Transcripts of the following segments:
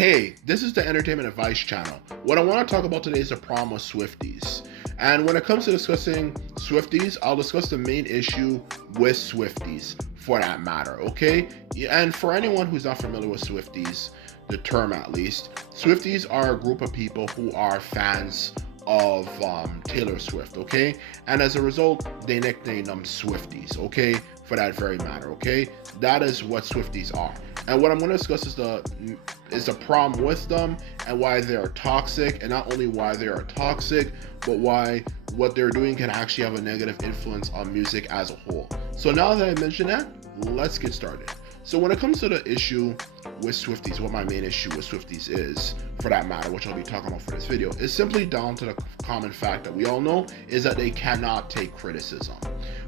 Hey, this is the Entertainment Advice channel. What I want to talk about today is the problem with Swifties. And when it comes to discussing Swifties, I'll discuss the main issue with Swifties for that matter, okay? And for anyone who's not familiar with Swifties, the term at least, Swifties are a group of people who are fans of Taylor Swift, okay? And as a result, they nicknamed them Swifties, okay? For that very matter, okay? That is what Swifties are. And what I'm going to discuss is the problem with them and why they are toxic, and not only why they are toxic, but why what they're doing can actually have a negative influence on music as a whole. So now that I mentioned that, let's get started. So when it comes to the issue with Swifties, what my main issue with Swifties is, for that matter, which I'll be talking about for this video, is simply down to the common fact that we all know is that they cannot take criticism.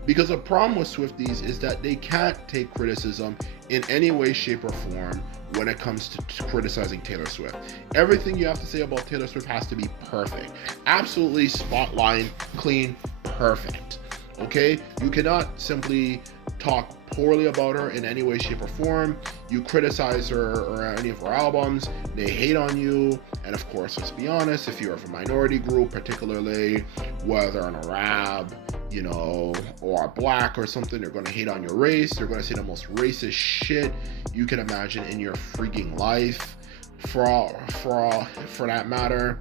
Because the problem with Swifties is that they can't take criticism in any way, shape, or form when it comes to criticizing Taylor Swift. Everything you have to say about Taylor Swift has to be perfect. Absolutely spotlight, clean, perfect. Okay? You cannot simply talk poorly about her in any way, shape, or form. You criticize her or any of her albums, they hate on you. And of course, let's be honest, if you're of a minority group, particularly whether an Arab, or Black or something, they're going to hate on your race. They're going to say the most racist shit you can imagine in your freaking life, for that matter.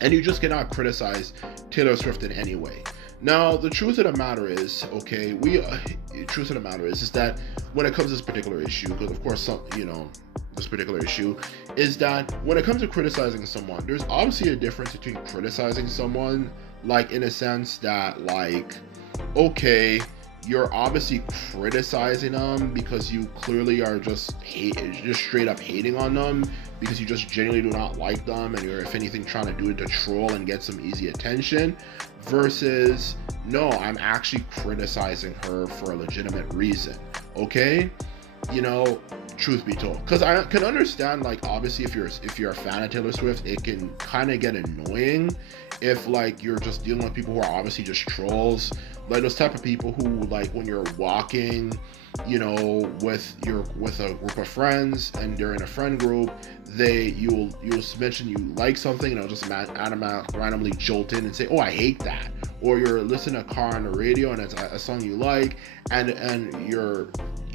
And you just cannot criticize Taylor Swift in any way. Now, the truth of the matter is, okay, truth of the matter is that when it comes to this particular issue, because of course, this particular issue is that when it comes to criticizing someone, there's obviously a difference between criticizing someone, like in a sense that, like, okay, you're obviously criticizing them because you clearly are just straight up hating on them because you just genuinely do not like them, and you're, if anything, trying to do it to troll and get some easy attention, versus, no, I'm actually criticizing her for a legitimate reason, okay? Truth be told, because I can understand, like, obviously if you're a fan of Taylor Swift, it can kind of get annoying if, like, you're just dealing with people who are obviously just trolls, like those type of people who, like, when you're walking, with a group of friends and they're in a friend group, you'll mention you like something and it'll just randomly jolt in and say, oh, I hate that. Or you're listening to a car on the radio and it's a song you like, and you're,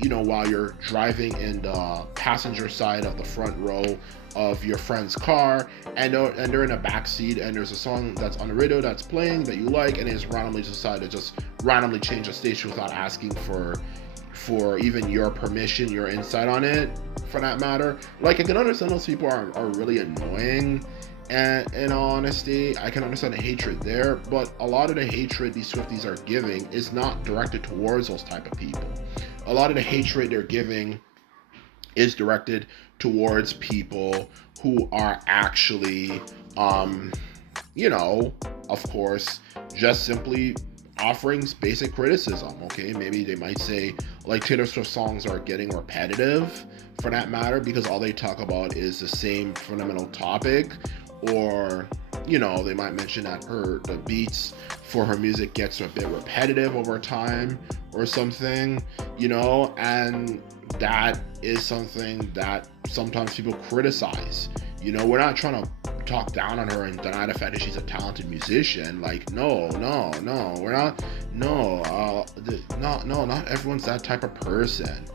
while you're driving in the passenger side of the front row of your friend's car, and they're in a back seat, and there's a song that's on the radio that's playing that you like, and they just randomly decide to just randomly change the station without asking for even your permission, your insight on it, for that matter. Like, I can understand those people are really annoying, and in all honesty, I can understand the hatred there, but a lot of the hatred these Swifties are giving is not directed towards those type of people. A lot of the hatred they're giving is directed towards people who are actually, of course, just simply offering basic criticism, okay? Maybe they might say, like, Taylor Swift songs are getting repetitive, for that matter, because all they talk about is the same fundamental topic, or, they might mention that the beats for her music gets a bit repetitive over time or something, and that is something that sometimes people criticize. We're not trying to talk down on her and deny the fact that she's a talented musician. Like, no, we're not. Not everyone's that type of person.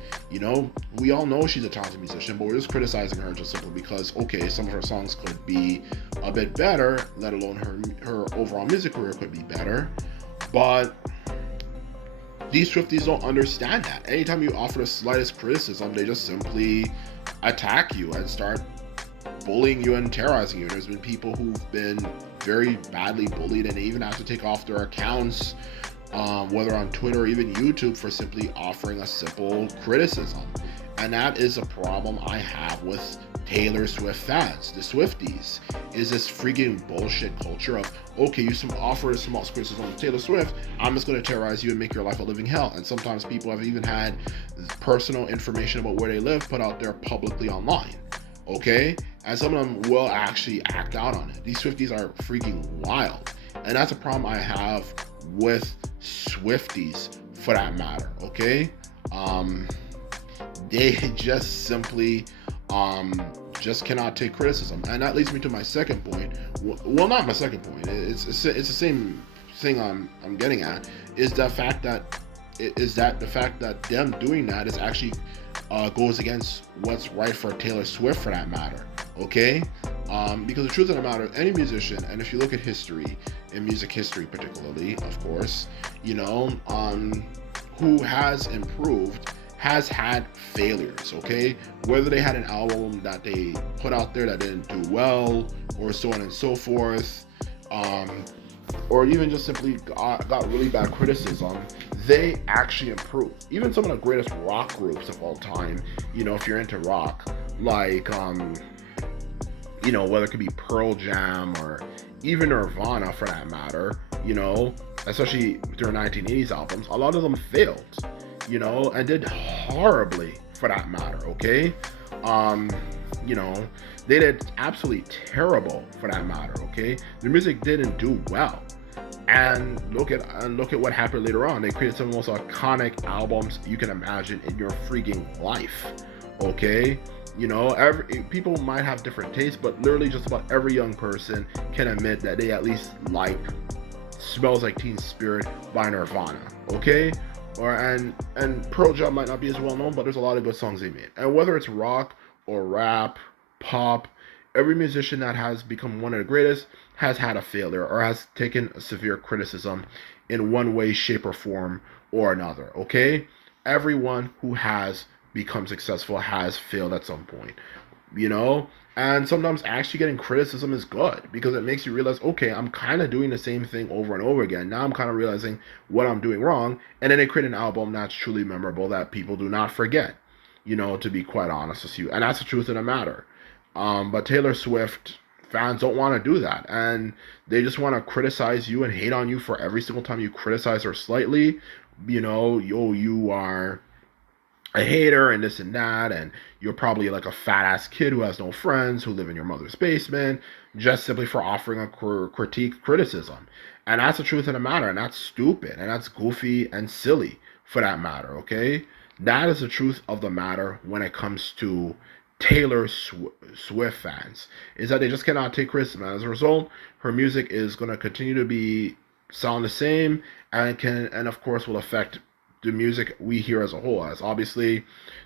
We all know she's a talented musician, but we're just criticizing her just simply because, okay, some of her songs could be a bit better, let alone her overall music career could be better. But these Swifties don't understand that. Anytime you offer the slightest criticism, they just simply attack you and start bullying you and terrorizing you. There's been people who've been very badly bullied, and they even have to take off their accounts, whether on Twitter or even YouTube, for simply offering a simple criticism. And that is a problem I have with Taylor Swift fans, the Swifties, is this freaking bullshit culture of, okay, you offer some criticism of Taylor Swift, I'm just going to terrorize you and make your life a living hell. And sometimes people have even had personal information about where they live put out there publicly online, okay? And some of them will actually act out on it. These Swifties are freaking wild. And that's a problem I have with Swifties, for that matter, okay? They just simply just cannot take criticism. And that leads me to my second point. Well, not my second point. It's the same thing I'm getting at. Is the fact that them doing that is actually goes against what's right for Taylor Swift, for that matter. Okay, because the truth of the matter, any musician, and if you look at history, in music history particularly, of course, you know, who has improved has had failures. Okay, whether they had an album that they put out there that didn't do well, or so on and so forth, or even just simply got really bad criticism, they actually improved. Even some of the greatest rock groups of all time, you know, if you're into rock, like you know, whether it could be Pearl Jam or even Nirvana for that matter, you know, especially their 1980s albums, a lot of them failed, you know, and did horribly for that matter. Okay, you know, they did absolutely terrible for that matter. Okay, their music didn't do well. And look at what happened later on. They created some of the most iconic albums you can imagine in your freaking life. Okay, you know, people might have different tastes, but literally just about every young person can admit that they at least like "Smells Like Teen Spirit" by Nirvana. Okay, and Pearl Jam might not be as well known, but there's a lot of good songs they made. And whether it's rock or rap, pop, every musician that has become one of the greatest has had a failure or has taken severe criticism in one way, shape, or form or another. Okay, everyone who has become successful has failed at some point, you know. And sometimes actually getting criticism is good because it makes you realize, okay, I'm kind of doing the same thing over and over again. Now I'm kind of realizing what I'm doing wrong, and then they create an album that's truly memorable that people do not forget, you know, to be quite honest with you. And that's the truth of the matter. But Taylor Swift fans don't want to do that, and they just want to criticize you and hate on you for every single time you criticize her slightly. You know, you are a hater and this and that, and you're probably like a fat ass kid who has no friends, who live in your mother's basement, just simply for offering a criticism. And that's the truth of the matter, and that's stupid, and that's goofy and silly for that matter. Okay, that is the truth of the matter when it comes to Taylor Swift fans, is that they just cannot take criticism. As a result, her music is going to continue to sound the same, and of course will affect the music we hear as a whole. As obviously,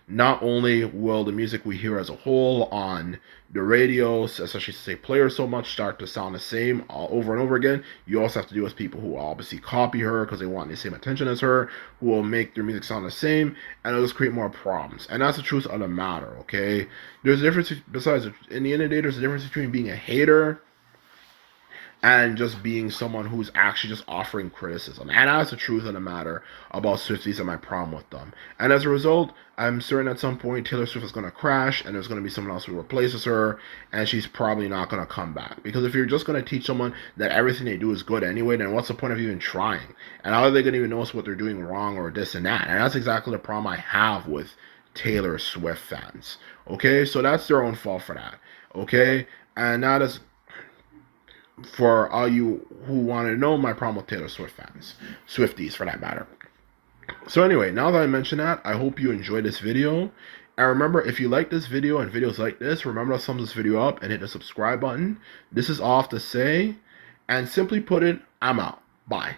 not only will the music we hear as a whole on the radio, especially say players so much, start to sound the same all over and over again, you also have to deal with people who obviously copy her because they want the same attention as her, who will make their music sound the same, and it'll just create more problems. And that's the truth of the matter. Okay, there's a difference. Besides, in the end of the day, there's a difference between being a hater and just being someone who's actually just offering criticism. And that's the truth of the matter about Swifties and my problem with them. And as a result, I'm certain at some point Taylor Swift is going to crash, and there's going to be someone else who replaces her, and she's probably not going to come back. Because if you're just going to teach someone that everything they do is good anyway, then what's the point of even trying? And how are they going to even notice what they're doing wrong or this and that? And that's exactly the problem I have with Taylor Swift fans. Okay, so that's their own fault for that. Okay, and that is for all you who want to know my problem with Taylor Swift fans, Swifties for that matter. So anyway, now that I mentioned that, I hope you enjoyed this video. And remember, if you like this video and videos like this, remember to thumbs this video up and hit the subscribe button. This is all I have to say. And simply put it, I'm out. Bye.